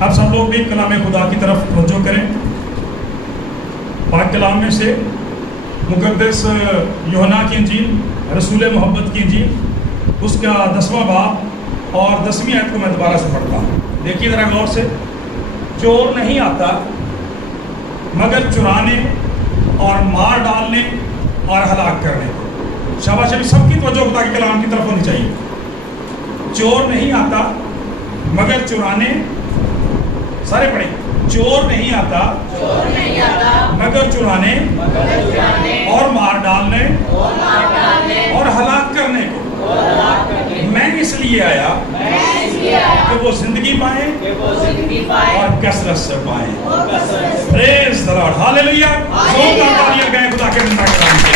اب سب لوگ بھی کلام خدا کی طرف توجہ کریں. پاک کلام میں سے مقدس یوحنا کی انجیل، رسول محبت کی انجیل، اس کا 10واں باب اور 10ویں آیت کو میں دوبارہ سے پڑھتا ہوں. دیکھیے ذرا غور سے. چور نہیں آتا مگر چرانے اور مار ڈالنے اور ہلاک کرنے کو. شاباش، ابھی سب کی توجہ خدا کے کلام کی طرف ہونی چاہیے. چور نہیں آتا مگر چرانے، سارے پڑھیں. چور نہیں آتا مگر چرانے اور مار ڈالنے اور ہلاک کرنے کو. میں اس لیے آیا کہ وہ زندگی پائیں اور کثرت سے پائیں. پریز دی لارڈ، ہاللیلویا. زوردار تالیاں گئے خدا کے بندہ کے نام سے.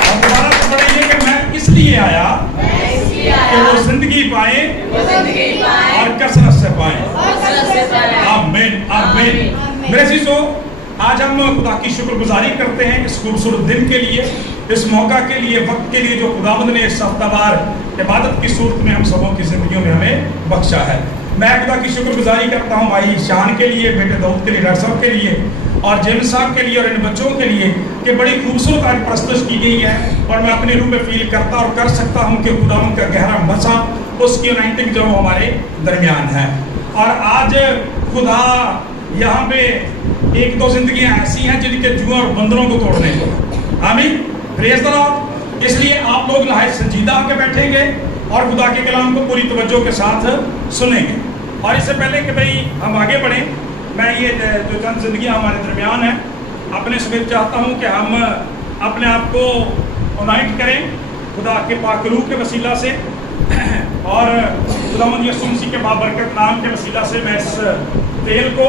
اور دوبارہ سے پڑھیں کہ میں اس لیے آیا کہ وہ زندگی پائیں اور کثرت سے پائیں. آمین آمین. میرے عزیزو، آج ہم خدا کی شکر گزاری کرتے ہیں اس خوبصورت دن کے لیے، اس موقع کے لیے، وقت کے لیے جو خداوند نے اس ہفتہ وار عبادت کی صورت میں ہم سبوں کی زندگیوں میں ہمیں بخشا ہے. میں خدا کی شکر گزاری کرتا ہوں بھائی شان کے لیے، بیٹے داؤد کے لیے، ڈاکٹر صاحب کے لیے اور جیمس صاحب کے لیے اور ان بچوں کے لیے کہ بڑی خوبصورت آج پرستش کی گئی ہے. اور میں اپنے روح میں فیل کرتا اور کر سکتا ہوں کہ خداوند کا گہرا مسا، اس کی انائٹنگ جو ہمارے درمیان ہے. اور آج خدا یہاں پہ ایک دو زندگیاں ایسی ہیں جن کے جوؤں اور بندروں کو توڑنے کو. آمین. پریز دی لارڈ. اس لیے آپ لوگ نہایت سنجیدہ ہو کے بیٹھیں گے اور خدا کے کلام کو پوری توجہ کے ساتھ سنیں گے. اور اس سے پہلے کہ بھئی ہم آگے بڑھیں، میں یہ جو چند زندگیاں ہمارے درمیان ہیں اپنے سمیت چاہتا ہوں کہ ہم اپنے آپ کو اونائٹ کریں خدا کے پاک روح کے وسیلہ سے. اور خداوند یسوع مسیح کے بابرکت نام کے وسیلہ سے میں اس تیل کو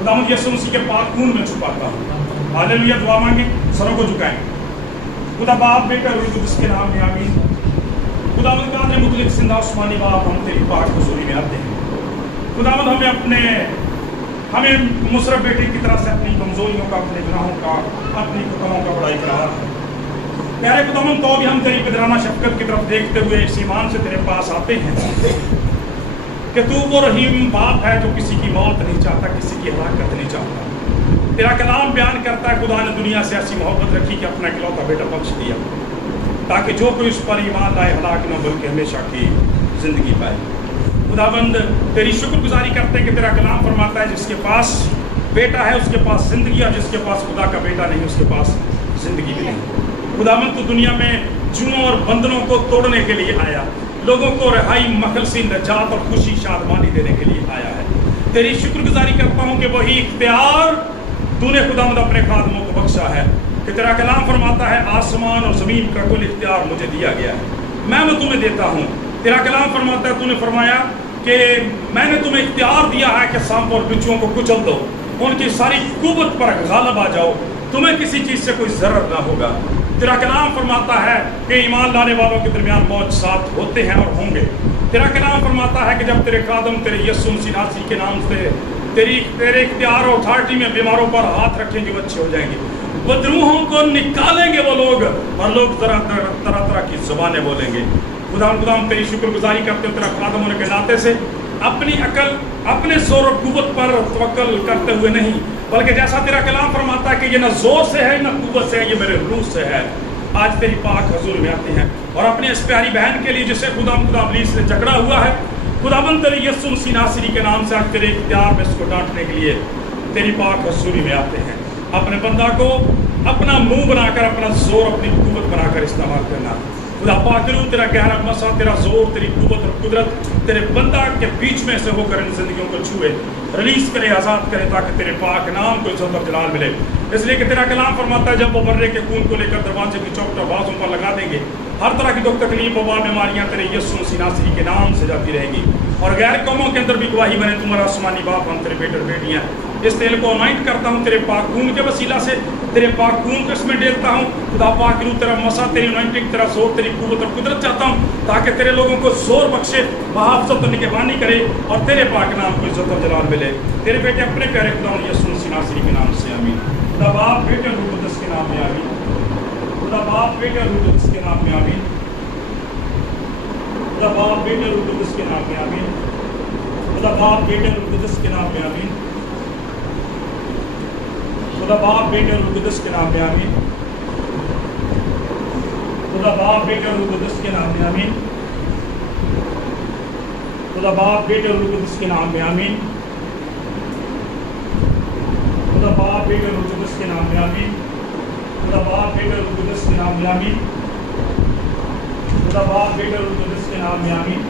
خداوند یسوع مسیح کے پاک خون میں چھپاتا ہوں. ہاللیلویا. دعا مانگیں، سروں کو جھکائیں. خدا باپ، بیٹا، روح القدس کے نام میں آمین. خداوند قادر مطلق زندہ آسمانی باپ، ہم تیری پاک حضوری میں آتے ہیں. خداوند ہمیں مصرف بیٹے کی طرح سے اپنی کمزوریوں کا، اپنے گناہوں کا، اپنی خطاؤں کا بڑائی کرا رہا ہے. پیارے خداوند، تو بھی ہم تیری قدرانہ شفقت کی طرف دیکھتے ہوئے اس ایمان سے تیرے پاس آتے ہیں کہ تو وہ رحیم باپ ہے جو کسی کی موت نہیں چاہتا، کسی کی ہلاکت نہیں چاہتا. تیرا کلام بیان کرتا ہے خدا نے دنیا سے ایسی محبت رکھی کہ اپنا اکلوتا بیٹا بخش دیا تاکہ جو کوئی اس پر ایمان لائے ہلاک نہ بلکہ ہمیشہ کی زندگی پائے. خداوند تیری شکر گزاری کرتے ہیں کہ تیرا کلام فرماتا ہے جس کے پاس بیٹا ہے اس کے پاس زندگی، اور جس کے پاس خدا کا بیٹا نہیں اس کے پاس زندگی بھی نہیں. خداوند تو دنیا میں جوؤں اور بندنوں کو توڑنے کے لیے آیا، لوگوں کو رہائی، مخلصی، نجات اور خوشی شادمانی دینے کے لیے آیا ہے. تیری شکر گزاری کرتا ہوں کہ وہی اختیار تو نے خداوند اپنے خادموں کو بخشا ہے کہ تیرا کلام فرماتا ہے آسمان اور زمین کا کل اختیار مجھے دیا گیا ہے، میں وہ تمہیں دیتا ہوں. تیرا کلام فرماتا ہے، تو نے فرمایا کہ میں نے تمہیں اختیار دیا ہے کہ سانپ اور بچھوؤں کو کچل دو، ان کی ساری قوت پر غالب آ جاؤ، تمہیں کسی چیز سے کوئی ضرر نہ ہوگا. تیرا کلام فرماتا ہے کہ ایمان لانے والوں کے درمیان معجزات ہوتے ہیں اور ہوں گے. تیرا کلام فرماتا ہے کہ جب تیرے خادم تیرے یسوع مسیح ناصری کے نام سے تیرے اختیار اور اتھارٹی میں بیماروں پر ہاتھ رکھیں گے وہ اچھے ہو جائیں گے، بدروحوں کو نکالیں گے وہ لوگ، اور لوگ طرح کی زبانیں بولیں گے. خداوند تیری شکر گزاری کرتے ہو تیرا خادم ہونے کے ناطے سے اپنی عقل، اپنے زور و قوت پر توکل کرتے ہوئے نہیں، بلکہ جیسا تیرا کلام فرماتا ہے کہ یہ نہ زور سے ہے نہ قوت سے ہے، یہ میرے روح سے ہے. آج تیری پاک حضور میں آتے ہیں اور اپنی اس پیاری بہن کے لیے جسے خدا ابلیس سے جھگڑا ہوا ہے، خداوند تیرے یسوع مسیح ناصری کے نام سے آج تیرے اختیار میں اس کو ڈانٹنے کے لیے تیری پاک حضوری میں آتے ہیں. اپنے بندہ کو اپنا منہ بنا کر، اپنا زور، اپنی قوت بنا کر استعمال کرنا. خدا پاک روح تیرا گہرا مسا، تیرا زور، تیری قوت اور قدرت تیرے بندہ کے بیچ میں سے ہو کر ان زندگیوں کو چھوئے، ریلیز کرے، آزاد کرے، تاکہ تیرے پاک نام کو عزت اور جلال ملے. اس لیے کہ تیرا کلام فرماتا ہے جب وہ برے کے خون کو لے کر دروازے کی چوکٹ اور بازوں پر لگا دیں گے، ہر طرح کی دکھ تکلیف وبا بیماریاں تیرے یسوع مسیح ناصری کے نام سے جاتی رہیں گی. اور غیر قوموں کے اندر بھی گواہی بنے تمہارا آسمانی باپ، ہم تیرے بیٹے اور بیٹیاں. اس تیل کو انائٹ کرتا ہوں تیرے پاک خون کے وسیلہ سے، تیرے پاک خون کو اس میں ڈیلتا ہوں. خدا پاک روح تیرا مسا، تیری انائٹنگ، تیرا زور، تیری قوت اور قدرت چاہتا ہوں تاکہ تیرے لوگوں کو زور بخشے، محافظت اور نگہبانی کرے اور تیرے پاک نام کو عزت اور جلال ملے. تیرے بیٹے اپنے پیارے خدا یسوع مسیح ناصری کے نام سے آمین. خدا باپ، بیٹے اور روح القدس کے نام میں آمین. خدا باپ، بیٹے اور روح القدس کے نام میں آمین. خدا باپ، بیٹے اور روح القدس کے نام میں آمین. खुदा बाप बेटे और कुदस के नाम में आमीन। खुदा बाप बेटे और कुदस के नाम में आमीन। खुदा बाप बेटे और कुदस के नाम में आमीन। खुदा बाप बेटे और कुदस के नाम में आमीन। खुदा बाप बेटे और कुदस के नाम में आमीन। खुदा बाप बेटे और कुदस के नाम में आमीन। खुदा बाप बेटे और कुदस के नाम में आमीन।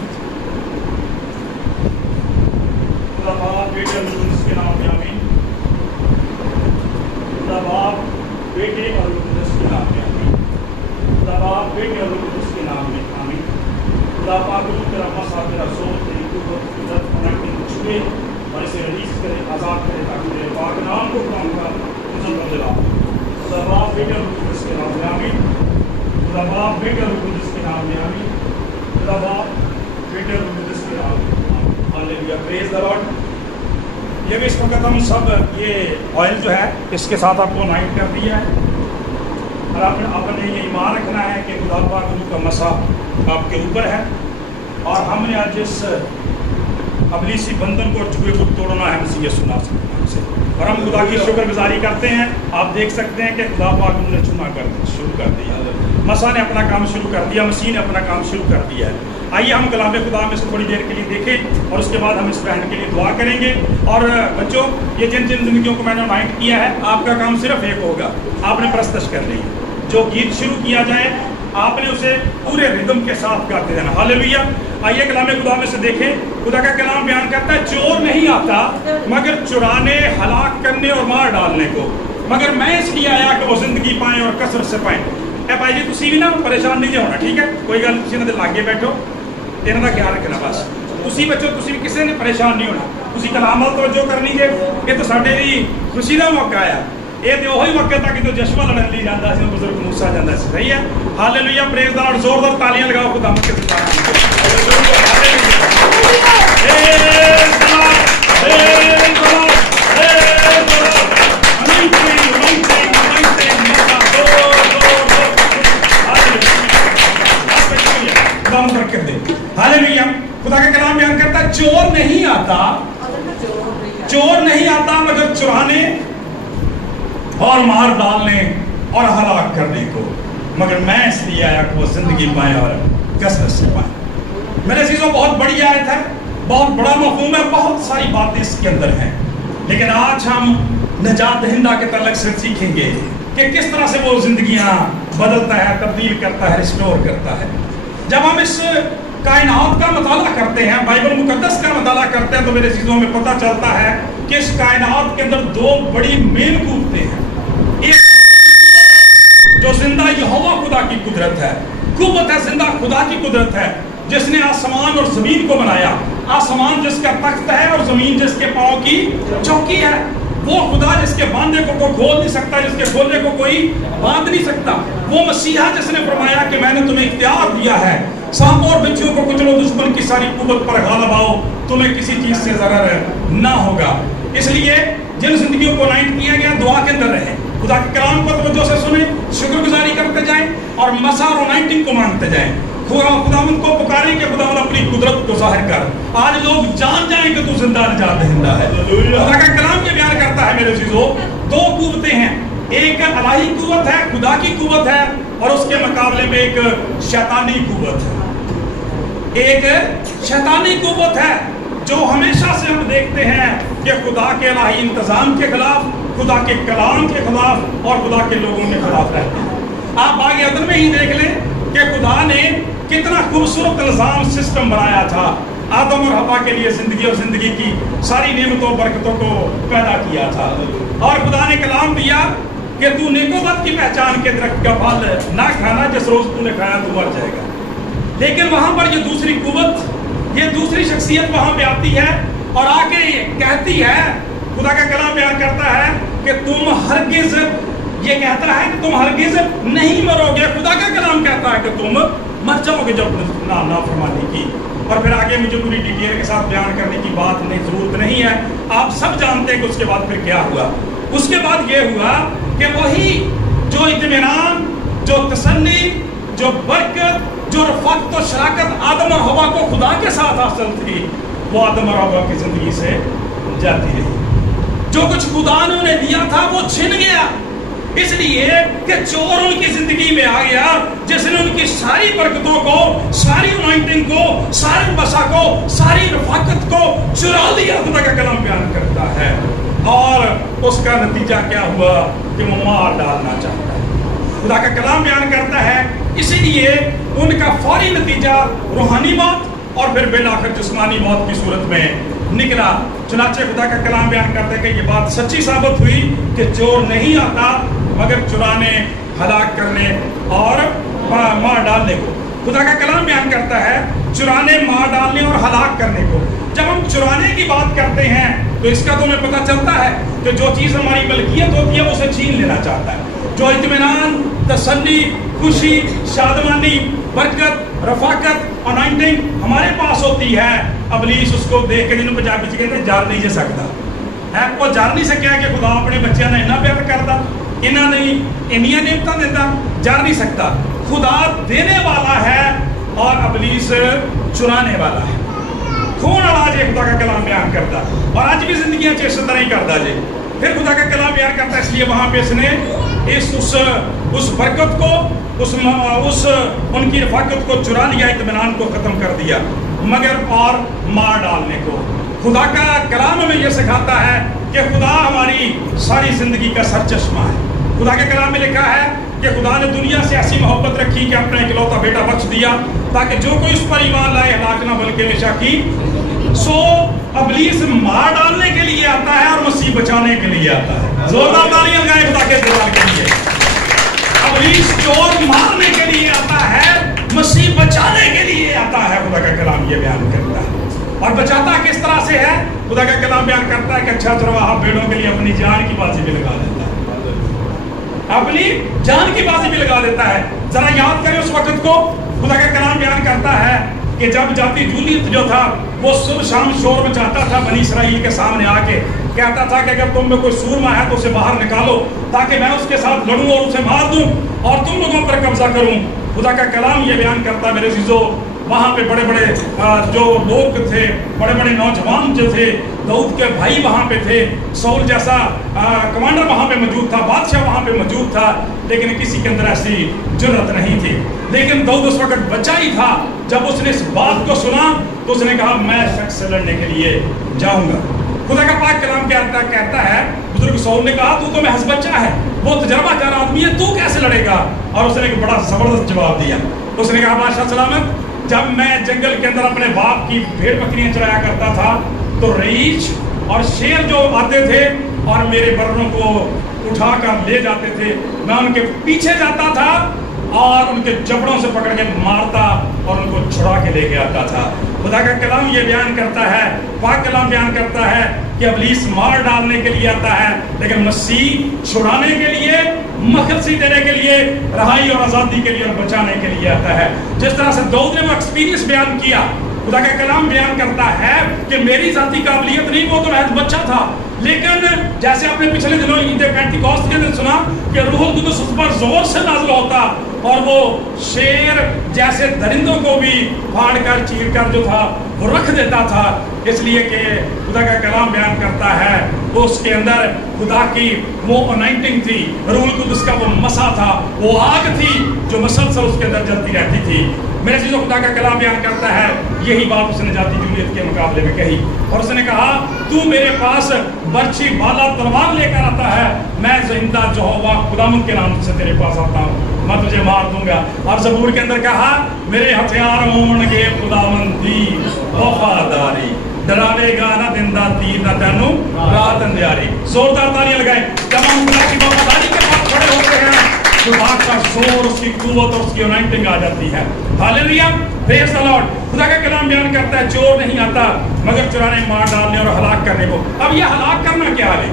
खुदा बाप बेटे और कुदस के नाम में आमीन। खुदा बाप बेटे और कुदस के नाम में आमीन। खुदा बाप बेटे और कुदस के नाम में आमीन। खुदा पाक तेरा मसा तेरा सोल तेरी कुदरत को छुए और इसे रिलीज करे, आजाद करे, ताकि तेरे पाक नाम को काम का मुजम्मल दिला। खुदा बाप बेटे और कुदस के नाम में आमीन। खुदा बाप बेटे और कुदस के नाम में आमीन। खुदा बाप बेटे और कुदस के नाम में आमीन। Hallelujah, praise the Lord. ये भी इस वक्त हम सब ये ऑयल जो है इसके साथ आपको अनाइंट कर दिया है और आपने ये ईमान रखना है कि खुदा पाक का मसा आपके ऊपर है और हमने आज इस अबलीसी बंधन को छुए को तोड़ना है मसीह यीशु नासरी से। और हम खुदा की शुक्रगुजारी करते हैं। आप देख सकते हैं कि खुदा पाक ने चुना कर शुरू कर दिया, मसा ने अपना काम शुरू कर दिया, मसीह ने अपना काम शुरू कर दिया है। आइए हम कलाम खुदा में से थोड़ी देर के लिए देखें और उसके बाद हम इस बहन के लिए दुआ करेंगे। और बच्चों, ये जिन जिन जिंदगियों को मैंने अनाइंट किया है, आपका काम सिर्फ एक होगा, आपने प्रस्तश कर ली। जो गीत शुरू किया जाए आपने उसे पूरे रिदम के साथ गाते रहना। हालेलुया। आइए कलाम खुदा में से देखें। खुदा का कलाम बयान करता है, चोर नहीं आता मगर चुराने, हलाक करने और मार डालने को, मगर मैं इसलिए आया कि वो जिंदगी पाएं और कसरत से पाएं। भाई जी तुसी भी ना परेशान नहीं होना, ठीक है? कोई गल किसी ने लागे बैठो, इन्हां दा ख्याल रखना बस। तुसी बच्चो, तुसी भी किसी ने परेशान नहीं होना, तुसी कलाम वाल तवज्जो करनी जे। ये तो साडे दी खुशी दा मौका है। ये तो वही वक्त था कि तो जश्वा लड़न ली जाता है, बुजुर्ग मूसा जाता है। सही है। Hallelujah, praise the Lord. जोरदार तालियां लगाओ खुदा के साथ। हालेलुया। खुदा का कलाम बयान करता है, चोर नहीं आता मगर चुराने और मार डालने और हलाक करने को, मगर मैं इसलिए आया कि वो जिंदगी पाए और कसरत से पाए। मेरे चीजों बहुत बड़ी आयत है, बहुत बड़ा मफहूम है, बहुत सारी बातें इसके अंदर हैं। लेकिन आज हम नजात दहिंदा के तलक से सीखेंगे कि किस तरह से वो जिंदगियां बदलता है, तब्दील करता है, रिस्टोर करता है। जब हम इस कायनात का मुताला करते हैं, बाइबल मुकद्दस का मुताला करते हैं, तो मेरे चीजों में पता चलता है कि इस कायनात के अंदर दो बड़ी मेन कुव्वतें हैं। एक जो जिंदा यहोवा खुदा की कुदरत है, कुव्वत है जिंदा खुदा की कुदरत है, जिसने आसमान और जमीन को बनाया। आसमान जिसका तख्त है और जमीन जिसके पांव की चौकी है। वो खुदा जिसके बांधे को कोई खोल नहीं सकता, जिसके खोलने को कोई बांध नहीं सकता। वो मसीहा जिसने फरमाया कि मैंने तुम्हें इख्तियार दिया है, सांपों और बिच्छुओं को कुचलो, दुश्मन की सारी कुव्वत पर गालिब आओ, तुम्हें किसी चीज से जरर ना होगा। इसलिए जिन जिंदगियों को अनाइंट किया गया, दुआ के अंदर रहे, खुदा के कलाम को तवज्जो से सुने, शुक्रगुजारी करते जाएं और मसा और अनाइंटिंग को मांगते जाएं। खुदावंद को पुकारें कि खुदावंद अपनी कुदरत को जाहिर कर। आज लोग जान जाएं कि तू जिंदा निजात दहिंदा है। खुदा का कलाम ये बयान करता है मेरे चीजों, दो कुव्वतें हैं। एक इलाही कुव्वत है, खुदा की कुव्वत है, और उसके मुकाबले में एक शैतानी कुव्वत है। एक शैतानी कुव्वत है जो हमेशा से हम देखते हैं कि खुदा के इलाही इंतजाम के खिलाफ, खुदा के कलाम के खिलाफ और खुदा के लोगों के खिलाफ रहते हैं। आप आगे अदन में ही देख लें कि खुदा ने कितना खूबसूरत निजाम सिस्टम बनाया था आदम और हवा के लिए, जिंदगी और जिंदगी की सारी नेमतों बरकतों को पैदा किया था। और खुदा ने कलाम दिया कि तू नेकोबद की पहचान के दरख्त का फल ना खाना, जिस रोज तूने खाया तू मर जाएगा। लेकिन वहां पर ये दूसरी कुव्वत, ये दूसरी शख्सियत वहां पे आती है और आके कहती है, खुदा का कलाम बयान करता है कि तुम हरगिज, ये कहता है कि तुम हरगिज नहीं मरोगे। खुदा का कलाम कहता है कि तुम मर जाओगे जब नाफरमानी की। और फिर आगे मुझे पूरी डिटेल के साथ बयान करने की बात नहीं, जरूरत नहीं है, आप सब जानते हैं कि उसके बाद फिर क्या हुआ। उसके बाद ये हुआ कि वही जो इत्मीनान, जो तसल्ली, जो बरकत, जो रफ़ाक़त और शराकत आदम और हवा को खुदा के साथ हासिल थी, वो आदम और हव्वा की जिंदगी से जाती रही। जो कुछ खुदा ने उन्हें दिया था वो छिन गया, इसलिए कि चोर उनकी जिंदगी में आ गया, जिसने उनकी सारी बरकतों को, सारी अनॉइंटिंग को, सारी बसा को, सारी रफाकत को चुरा लिया। खुदा का कलाम बयान करता है और उसका नतीजा क्या हुआ कि वो मार डालना चाहता है। खुदा का कलाम बयान करता है इसीलिए उनका फौरी नतीजा रूहानी मौत और फिर बिल आखिर जिस्मानी मौत की सूरत में निकला। चुनाचे खुदा का कलाम बयान करते हैं कि ये बात सच्ची साबित हुई कि चोर नहीं आता मगर चुराने, हलाक करने और मार डालने को। खुदा का कलाम बयान करता है चुराने, मार डालने और हलाक करने को। जब हम चुराने की बात करते हैं तो इसका तो हमें पता चलता है कि जो चीज़ हमारी मलकियत होती है उसे छीन लेना चाहता है। जो इत्मीनान, तसल्ली, खुशी, शादमानी, बरकत, रफाकत, अनॉइंटिंग हमारे पास होती है, अबलीस उसको देख के जिन्होंने पंजाबी से कहते जार नहीं जा सकता है। वो जार नहीं सकिया कि खुदा अपने बच्चों ने इन्ना प्यार करता, इन्ना नहीं इन्नियां नेमतां देता, जार नहीं सकता। खुदा देने वाला है और अबलीस चुराने वाला है। खून आवाज खुदा का कलाम बयान करता और आज भी जिंदगी इस तरह ही करता जी। फिर खुदा का कलाम बयान करता है इसलिए वहां पे इसने उस बरकत को, उस उनकी रफाकत को चुरा लिया, इत्मीनान को खत्म कर दिया, मगर और मार डालने को। खुदा का कलाम हमें यह सिखाता है कि खुदा हमारी सारी जिंदगी का सरचश्मा है। खुदा के कलाम में लिखा है कि खुदा ने दुनिया से ऐसी मोहब्बत रखी कि अपना इकलौता बेटा बख्श दिया ताकि जो कोई उस पर ईमान लाए हलाक ना बल्कि हमेशा की। सो अबलीस मार डालने के लिए आता है और मसीह बचाने के लिए आता है। जोरदार तालियां लगाएं खुदा के दरबार के लिए। अबलीस चोर मारने के लिए आता है, मसीह बचाने के लिए आता है। खुदा का कलाम ये बयान करता है और बचाता किस तरह से है। खुदा का कलाम बयान करता है कि अच्छा चरवाहा भेड़ों के लिए अपनी जान की बाजी भी लगा देता है, अपनी जान की बाजी भी लगा देता है। जरा याद करें उस वक्त को। खुदा का कलाम बयान करता है कि जब जाती जूलियत जो था वो सुबह शाम शोर मचाता था बनी इसराइल के सामने आके, कहता था कि अगर तुम में कोई सूरमा है तो उसे बाहर निकालो ताकि मैं उसके साथ लड़ूं और उसे मार दूं और तुम लोगों पर कब्जा करूं। खुदा का कलाम ये बयान करता है मेरे अज़ीज़ों, वहाँ पे बड़े बड़े जो लोग थे, बड़े बड़े नौजवान जो थे, दाऊद के भाई वहाँ पे थे, सौल जैसा कमांडर वहाँ पे मौजूद था, बादशाह वहाँ पे मौजूद था, लेकिन किसी के अंदर ऐसी जुर्रत नहीं थी। लेकिन दाऊद उस वक्त बच्चा ही था। जब उसने इस बात को सुना तो उसने कहा मैं शख्स से लड़ने के लिए जाऊँगा। खुदा का पाक कलाम कहता है बुजुर्ग सौल ने कहा तू तो महज बच्चा है, वो तजर्बाकार आदमी है, तू कैसे लड़ेगा? और उसने एक बड़ा जबरदस्त जवाब दिया। उसने कहा बादशाह सलामत, जब मैं जंगल के अंदर अपने बाप की भेड़ बकरियां चराया करता था तो रीछ और शेर जो आते थे और मेरे बर्रों को उठाकर ले जाते थे, मैं उनके पीछे जाता था और उनके जबड़ों से पकड़ के मारता और उनको छुड़ा के लेके आता था। खुदा का कलाम ये बयान करता है, पाक कलाम बयान करता है कि अबलीस मार डालने के लिए आता है लेकिन मसीह छुड़ाने के लिए, मखलसी देने के लिए, रहाई और आज़ादी के लिए और बचाने के लिए आता है। जिस तरह से दाऊद ने वो एक्सपीरियंस बयान किया, खुदा का कलाम बयान करता है कि मेरी जाती काबिलियत नहीं, वो तो महज बच्चा था, लेकिन जैसे आपने पिछले दिनों ईद पेंटिकॉस्ट के दिन सुना कि रूहुल कुद्दुस उस पर जोर से नाज़िल होता और वो शेर जैसे दरिंदों को भी फाड़ कर चीर कर जो था वो रख देता था, इसलिए कि खुदा का कलाम बयान करता है वो उसके अंदर खुदा की वो अनॉइंटिंग थी, रूहुल कुद्दुस का वो मसा था, वो आग थी जो मसलसल उसके अंदर जलती रहती थी। मेरे चीज़ों खुदा का कलाम बयान करता है यही बात उसने जाती जूलियत के मुकाबले में कही और उसने कहा तू मेरे पास बर्छी बाला तलवार लेकर आता है, मैं जिंदा यहोवा खुदावंद के नाम से तेरे पास आता हूँ, मैं तुझे मार दूंगा। और ज़बूर के अंदर कहा मेरे हथियार होंगे खुदावंद दी वफादारी, डरावेगा ना दिंदा तीर ना तैनू रात अंधियारी। जोरदार तालियां लगाएं जब हम खुदा की वफादारी के पास खड़े होते हैं, खुदा का जोर, उसकी कुव्वत और उसकी अनॉइंटिंग आ जाती है। Hallelujah, praise the Lord. खुदा का कलाम बयान करता है चोर नहीं आता मगर चुराने, मार डालने और हलाक करने को। अब ये हलाक करना क्या है?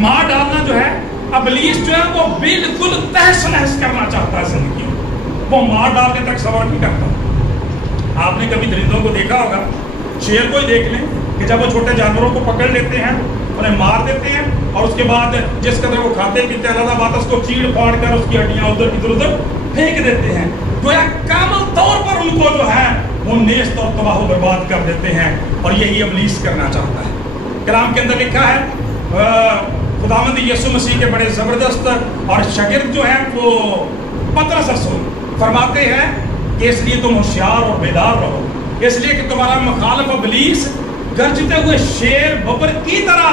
मार डालना जो है, अबलीस जो है वो बिल्कुल तहस नहस करना चाहता है जिंदगी में, वो मार डालने तक सवार नहीं करता। आपने कभी दरिंदों को देखा होगा, शेर को ही देख लें कि जब वो छोटे जानवरों को पकड़ लेते हैं, उन्हें मार देते हैं और उसके बाद जिस कदर वो खाते पीते अलादा बात उसको चीड़ फाड़ कर उसकी हड्डियां उधर इधर उधर फेंक देते हैं। तो या कामल तौर पर उनको जो है وہ نیست اور तबाह व बर्बाद कर देते हैं, और यही इब्लीस करना चाहता है। कलाम के अंदर लिखा है, खुदावंद यीशु मसीह के बड़े ज़बरदस्त और शागिर्द जो हैं वो पतरस रसूल फरमाते हैं कि इसलिए तुम होशियार और बेदार रहो, इसलिए कि तुम्हारा मुखालिफ इब्लीस गरजते हुए शेर बबर की तरह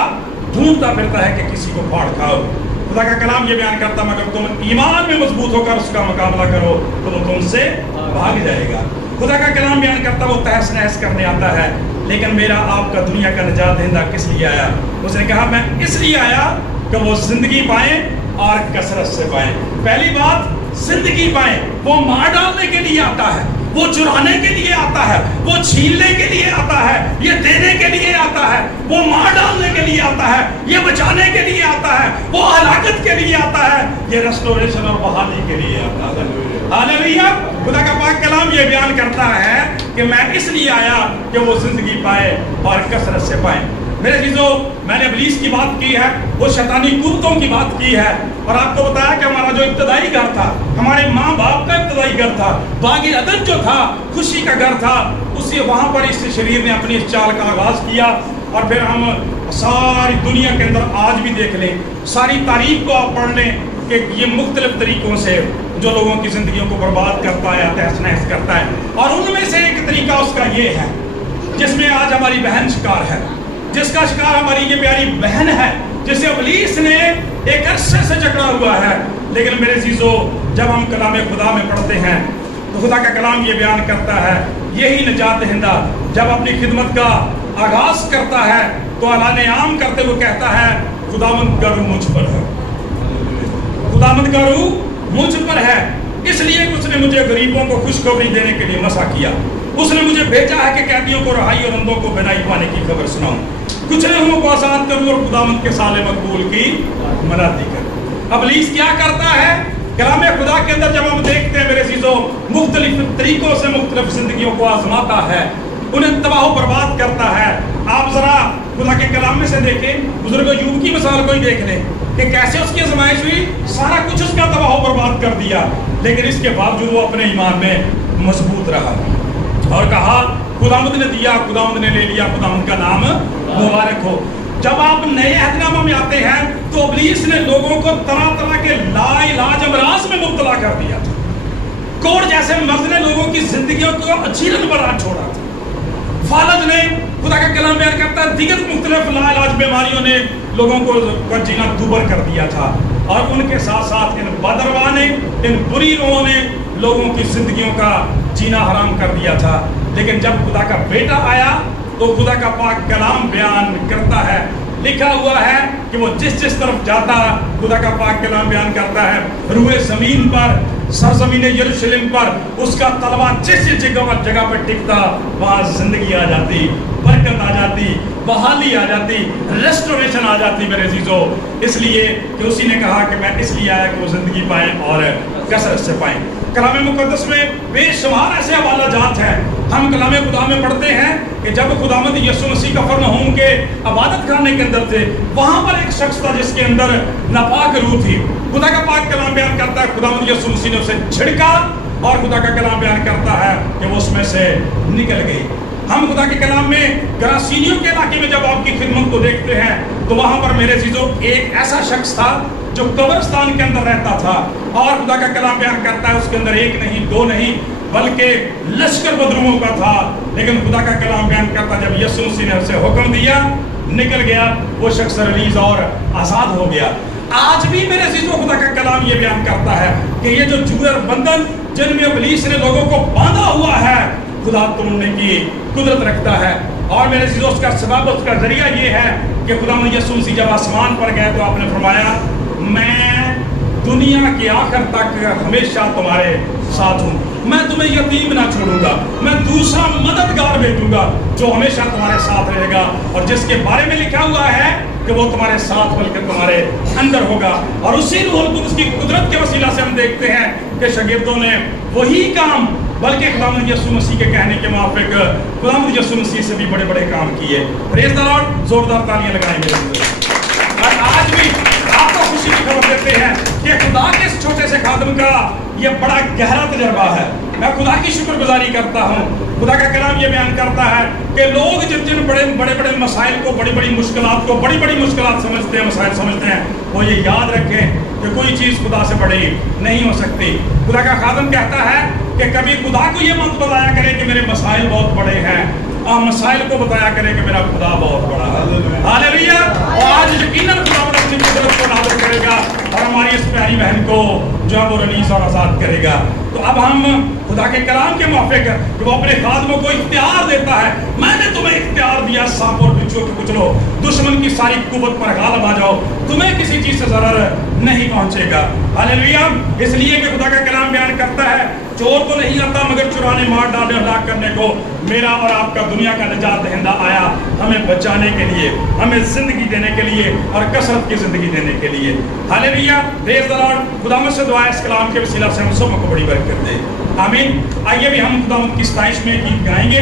ढूंढता फिरता है कि किसी को फाड़ खाओ। खुदा का कलाम ये बयान करता है, मगर तुम ईमान में मजबूत होकर उसका मुकाबला करो तो वो तुमसे भाग जाएगा। खुदा का कलाम बयान करता, वो तहस नहस करने आता है, लेकिन मेरा आपका दुनिया का निजात दहिंदा किस लिए आया? उसने कहा, मैं इसलिए आया कि वो जिंदगी पाएं और कसरत से पाएं। पहली बात, जिंदगी पाएं। वो मार डालने के लिए आता है, वो चुराने के लिए आता है, वो छीनने के लिए आता है, ये देने के लिए आता है, वो मार डालने के लिए आता है, ये बचाने के लिए आता है, वो हलाकत के लिए आता है, ये रेस्टोरेशन और बहाली के लिए आता है। हालेलुया। खुदा का पाक कलाम ये बयान करता है कि मैं इसलिए आया कि वो जिंदगी पाए और कसरत से पाए। मेरे चीजों, मैंने इब्लीस की बात की है, वो शैतानी कुर्तों की बात की है, और आपको बताया कि हमारा जो इब्तदाई घर था, हमारे माँ बाप का इब्तदाई घर था, बागी अदन जो था, खुशी का घर था, उसी वहाँ पर इस शरीर ने अपनी इस चाल का आगाज किया। और फिर हम सारी दुनिया के अंदर आज भी देख लें, सारी तारीख को आप पढ़ लें कि ये मुख्तलिफ तरीकों से जो लोगों की जिंदगियों को बर्बाद करता है, तहस नहस करता है, और उनमें से एक तरीका उसका ये है, जिसमें आज हमारी बहन शिकार है, जिसका शिकार हमारी ये प्यारी बहन है, जिसे इब्लीस ने एक अरसे से जकड़ा हुआ है। लेकिन मेरे चीजों, जब हम कलाम खुदा में पढ़ते हैं तो खुदा का कलाम ये बयान करता है, यही निजात दहिंदा जब अपनी खिदमत का आगाज करता है तो ऐलान आम करते हुए कहता है, खुदावंद का रूह मुझ पर है, खुदावंद का रूह मुझ पर है, इसलिए उसने मुझे गरीबों को खुशखबरी देने के लिए मसा किया। उसने मुझे भेजा है कि कैदियों को रहाई और अंधों को बिनाई पाने की खबर सुनाऊं, कुचले हुओं को आजाद करूं और खुदावंद के साले मकबूल की मनाती करूं। इब्लीस क्या करता है? कलाम खुदा के अंदर जब हम देखते हैं मेरे चीजों, मुख्तलिफ तरीकों से मुख्तलिफ जिंदगियों को आजमाता है, उन्हें तबाह बर्बाद करता है। आप जरा खुदा के कलाम में से देखें, बुजुर्ग अय्यूब की मिसाल को ही देख लें कि कैसे उसकी आजमाइश हुई, सारा कुछ उसका तबाह बर्बाद कर दिया, लेकिन इसके बावजूद वो अपने ईमान में मजबूत रहा और कहा, खुदावंद ने दिया, खुदावंद ने ले लिया, खुदावंद का नाम मुबारक हो। जब आप नए अहदनामा में आते हैं तो इब्लीस ने लोगों को तरह तरह के लाइलाज अमराज में मुब्तला कर दिया था। कोढ़ जैसे मर्ज ने लोगों की जिंदगियों को अजीरन बना छोड़ा था। फालज ने, खुदा का कलाम बयान करता है, दिगत मुख्तलिफ लाइलाज बीमारियों ने लोगों को जीना दुबर कर दिया था, और उनके साथ साथ इन बदरवा ने, इन बुरी रूहों ने लोगों की जिंदगियों का जीना हराम कर दिया था। लेकिन जब खुदा का बेटा आया तो खुदा का पाक कलाम बयान करता है, लिखा हुआ है कि वो जिस जिस तरफ जाता, खुदा का पाक कलाम बयान करता है, रूए जमीन पर, सरजमीन यरूशलेम पर उसका तलवा जिस जगह पर टिकता, वहां जिंदगी आ जाती, बरकत आ जाती, बहाली आ जाती, रेस्टोरेशन आ जाती मेरे चीजों। इसलिए कि उसी ने कहा कि मैं इसलिए आया कि वो जिंदगी पाए और कसरत से पाए। कलाम मुकद्दस में बेशुमार ऐसे हवाला जात है। हम कलाम खुदा में पढ़ते हैं कि जब खुदावंद यीशु मसीह कफरनहूम के इबादत खाने के अंदर थे, वहां पर एक शख्स था जिसके अंदर नापाक रूह थी। खुदा का पाक कलाम बयान करता है, खुदावंद यीशु मसीह ने उसे छिड़का और खुदा का कलाम बयान करता है कि वो उसमें से निकल गई। हम खुदा के कलाम में गरासीनियों के इलाके में जब आपकी खिदमत को देखते हैं तो वहां पर मेरे चीजों एक ऐसा शख्स था जो कब्रिस्तान के अंदर रहता था, और खुदा का कलाम बयान करता है उसके अंदर एक नहीं, दो नहीं, बल्कि लश्कर बदरुओं का था। लेकिन खुदा का कलाम बयान करता, जब यीशु मसीह ने उसे हुक्म दिया, निकल गया, वो शख्स रिलीज और आजाद हो गया। आज भी मेरे चीजों खुदा का कलाम ये बयान करता है कि ये जो जुए और बंधन जिनमें इब्लीस ने लोगों को बांधा हुआ है, खुदा तोड़ने की कुदरत रखता है। और मेरे चीजों उसका सबब, उसका जरिया ये है कि खुदा यीशु मसीह जब आसमान पर गए तो आपने फरमाया, मैं दुनिया के आखिर तक हमेशा तुम्हारे साथ हूँ, मैं तुम्हें यतीम ना छोड़ूंगा, मैं दूसरा मददगार भेजूंगा जो हमेशा तुम्हारे साथ रहेगा, और जिसके बारे में लिखा हुआ है कि वो तुम्हारे साथ बल्कि तुम्हारे अंदर होगा। और उसी रूहुल कुद्स की कुदरत के वसीला से हम देखते हैं कि शागिर्दों ने वही काम, बल्कि खुदावंद यीशु मसीह के कहने के मुताबिक खुदावंद यीशु मसीह से भी बड़े बड़े काम किए। प्रेज़ द लॉर्ड, जोरदार तालियां लगाएंगे। और आज भी आपको खुशी की खबर देते हैं कि खुदा के इस छोटे से खादम का ये बड़ा गहरा तजर्बा है। मैं खुदा की शुक्रगुजारी करता हूँ। खुदा का कलाम ये बयान करता है कि लोग जिन जिन बड़े बड़े मसाइल को, बड़ी बड़ी मुश्किलात को बड़ी मुश्किलात समझते हैं, मसाइल समझते हैं, वो ये याद रखें कि कोई चीज़ खुदा से बड़ी नहीं हो सकती। खुदा का खादम कहता है कि कभी खुदा को ये मत बताया करे कि मेरे मसाइल बहुत बड़े हैं, और मसाइल को बताया करे कि मेरा खुदा बहुत बड़ा है। हालेलुया। और आज यकीनन खुदा अपनी कुदरत को नाज़िल करेगा और हमारी इस प्यारी बहन को जो है वो रिलीज और आज़ाद करेगा। तो अब हम खुदा के कलाम के मुआफिक कि वो अपने खादमों को इख्तियार देता है, मैंने तुम्हें इख्तियार दिया सांप और बिच्छू को कुचलो, दुश्मन की सारी कुव्वत पर गालिब आ जाओ, तुम्हें किसी चीज से ज़रर नहीं पहुंचेगा। हालेलुया। इसलिए कि खुदा का कलाम बयान करता है चोर तो नहीं आता मगर चुराने, मार डालने, हलाक करने को मेरा और आपका दुनिया का निजात दहिंदा आया, हमें बचाने के लिए, हमें जिंदगी देने के लिए और कसरत की जिंदगी देने के लिए। हालेलुया। Praise the Lord. खुदावंद से दुआ है इस कलाम के वसीला से हम सबको बड़ी बरकत दे। आमीन। आइए भी हम खुदावंद की सताइश में गीत गाएंगे।